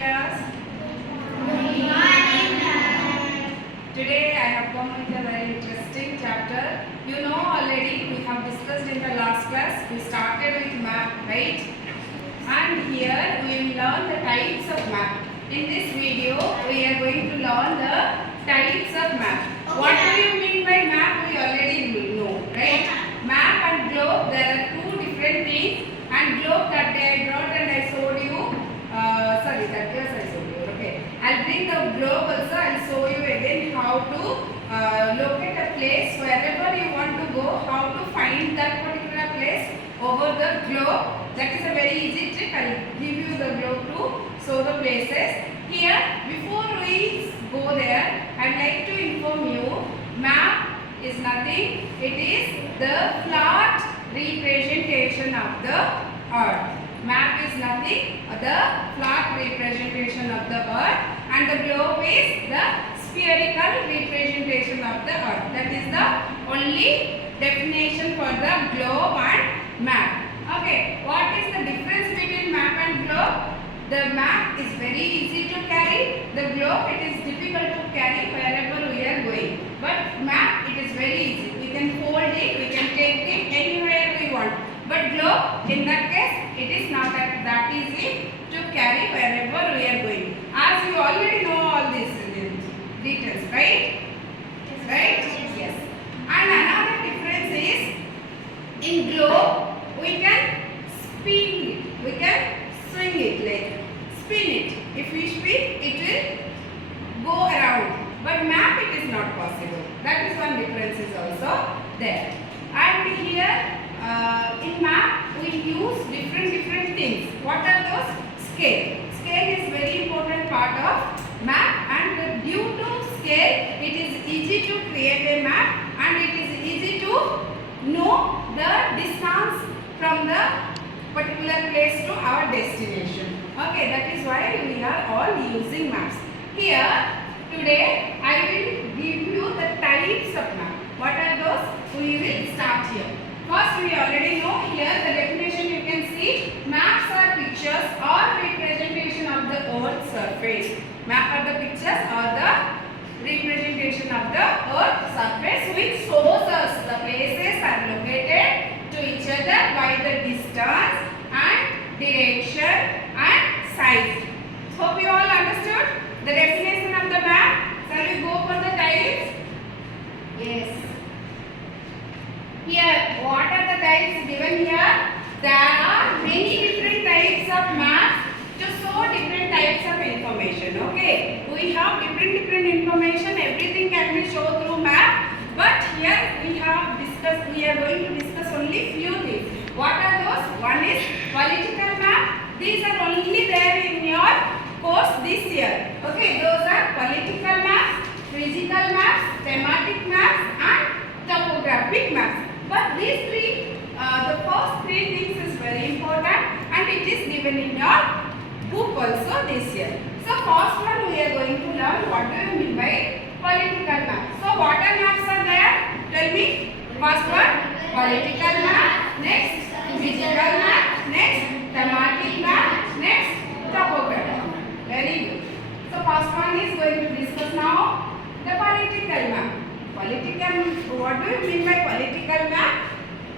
class? Today I have come with a very interesting chapter. You know already we have discussed in the last class. We started with map, right? And here we will learn the types of map. In this video we are going to learn the types of map. What do you mean by map? We already know, right? Map and globe, there are two different things. And globe that day I brought and I showed you. Sorry, that years I showed you. Okay, I'll bring the globe also. I'll show you again how to locate a place wherever you want to go. How to find that particular place over the globe. That is a very easy trick. I'll give you the globe to show the places. Here, before we go there, I'd like to inform you. Map is nothing. It is the flat representation of the earth. Map is nothing, the flat representation of the earth, and the globe is the spherical representation of the earth. That is the only definition for the globe and map. Okay, what is the difference between map and globe? The map is very easy to carry. The globe, it is difficult to carry wherever we are going. But map, it is very easy. We can fold it, we can take it anywhere we want. But globe, in that case, it is not that easy to carry wherever we are going. As you already know all these details, right? Right? Yes. And another difference is, in globe, we can spin it. We can swing it, like spin it. If we spin, it will go around. But map, it is not possible. That is one difference is also there. And here, in map, we use different things. What are those? Scale. Scale is very important part of map, and due to scale, it is easy to create a map, and it is easy to know the distance from the particular place to our destination. Okay, that is why we are all using maps. Here, today, I will give you the types of map. What are those? We will start here. First, we already know here the definition you can see. Maps are pictures or representation of the earth's surface. Map are the pictures or the representation of the earth's surface which shows us the places are located to each other by the distance and direction and size. Hope you all understood the definition of the map. Shall we go for the types? Yes. Here, what are the types given here? There are many different types of maps to show different types of information. Okay, we have different information. Everything can be shown through map. But here we are going to discuss only few things. What are those? One is political map. These are only there in your course this year. Okay, those are political maps, physical maps, thematic maps, and topographic maps. But these three, the first three things is very important, and it is given in your book also this year. So first one we are going to learn what do you mean by political map. So what are maps are there? Tell me. First one, political map. Next, physical map. Next, thematic map. Next, topographic map. Very good. So first one is going to discuss now the political map. What do you mean by political map?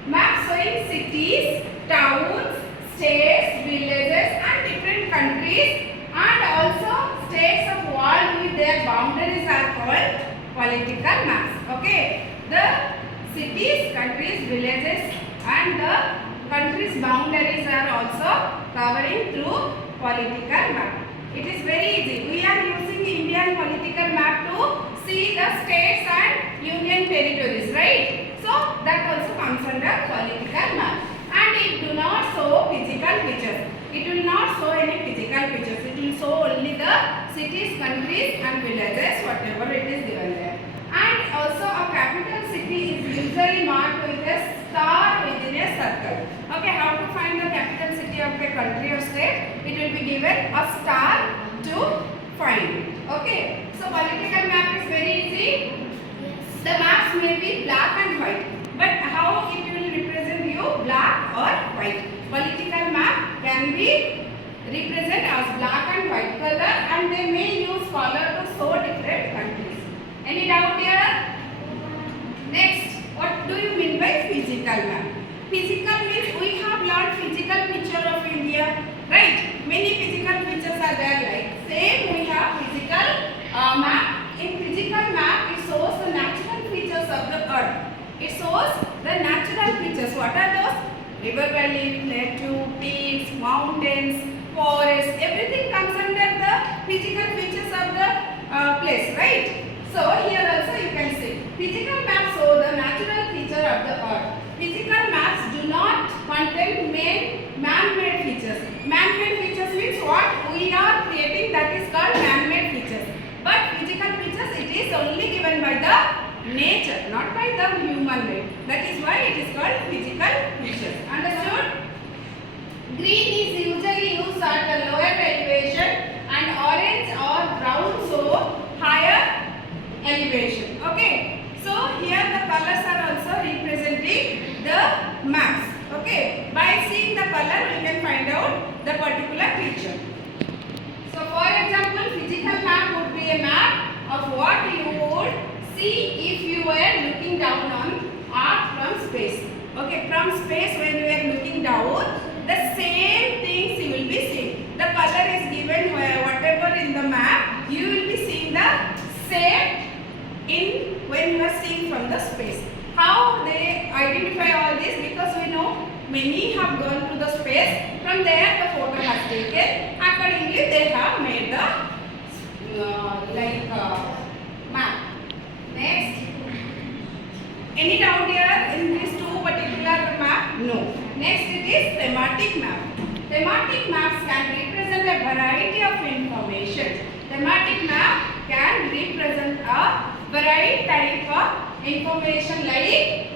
Map showing cities, towns, states, villages and different countries, and also states of world with their boundaries are called political maps. Okay, the cities, countries, villages and the countries' boundaries are also covering through political map. It is very easy. We are using Indian political map to see the states and union territories, right? So that also comes under political map. And it do not show physical pictures. It will not show any physical pictures. It will show only the cities, countries and villages, whatever it is given there. And also a capital city is usually marked with a star within a circle. Okay, how to find the capital city of a country or state? It will be given a star to find it. Okay, so political map is very easy. The maps may be black and white, but how it will represent you, black or white? Political map can be represent as black and white color physical map. Physical means we have learned physical picture of India, right? Many physical pictures are there. Like same we have physical map. In physical map, it shows the natural features of the earth. It shows the natural features. What are those? River valley, plateau, peaks, mountains, forests. Everything comes under the physical features of the place, right? So here also you can see physical maps show the natural feature of the earth. Physical maps do not contain man-made features. Man-made features means what we are creating, that is called man-made features. But physical features, it is only given by the nature, not by the human made. That is why it is called physical features. Understood? Green is usually used at the lower elevation and orange or brown show higher elevation. Okay. So here the colors are also representing the maps. Okay. By seeing the color we can find out the particular picture. So for example, physical map would be a map of what you would see if you were looking down on Earth from space. Okay, from space when you are looking down, the same things you will be seeing. The color is given whatever in the map, you will be seeing the same in when you are seeing from the space. How they identify all this? Because we know many have gone to the space. From there the photo has taken. Accordingly they have made the map. Next. Any doubt here in these two particular map? No. Next it is thematic map. Thematic maps can represent a variety of information. Thematic map can represent a variety type of information like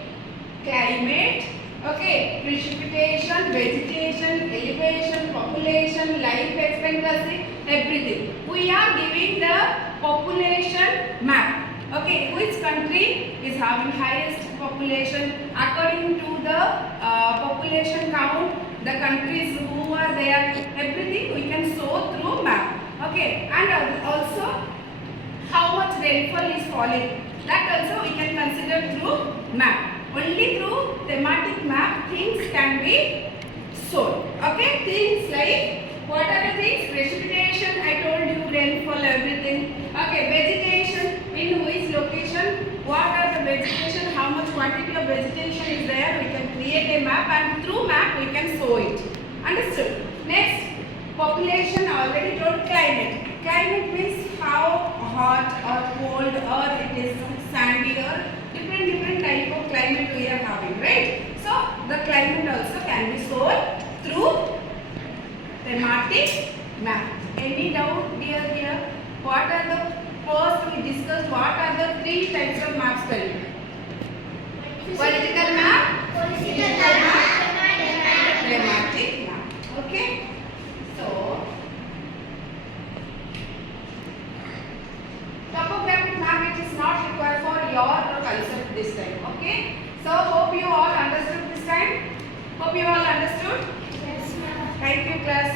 climate, okay, precipitation, vegetation, elevation, population, life expectancy, everything. We are giving the population map. Okay, which country is having highest population according to the population count, the countries who are there, everything we can show through map. Okay, and also how much rainfall is falling, that also we can consider through map. Only through thematic map things can be shown. Okay, things like what are the things? Precipitation, I told you, rainfall, everything. Okay, vegetation, in which location, what are the vegetation, how much quantity of vegetation is there, we can create a map and through map we can show it. Understood? Next, population, I already told. Climate. Climate means how hot or cold or it is sandy or different type of climate we are having, right? So the climate also can be shown through thematic map. Any doubt here? What are the first we discussed? What are the three types of maps? Tell me. Political map, physical map, thematic map. Okay. So topographic map, it is not required for your concept this time. Okay. So hope you all understood this time. Hope you all understood. Yes, ma'am. Thank you, class.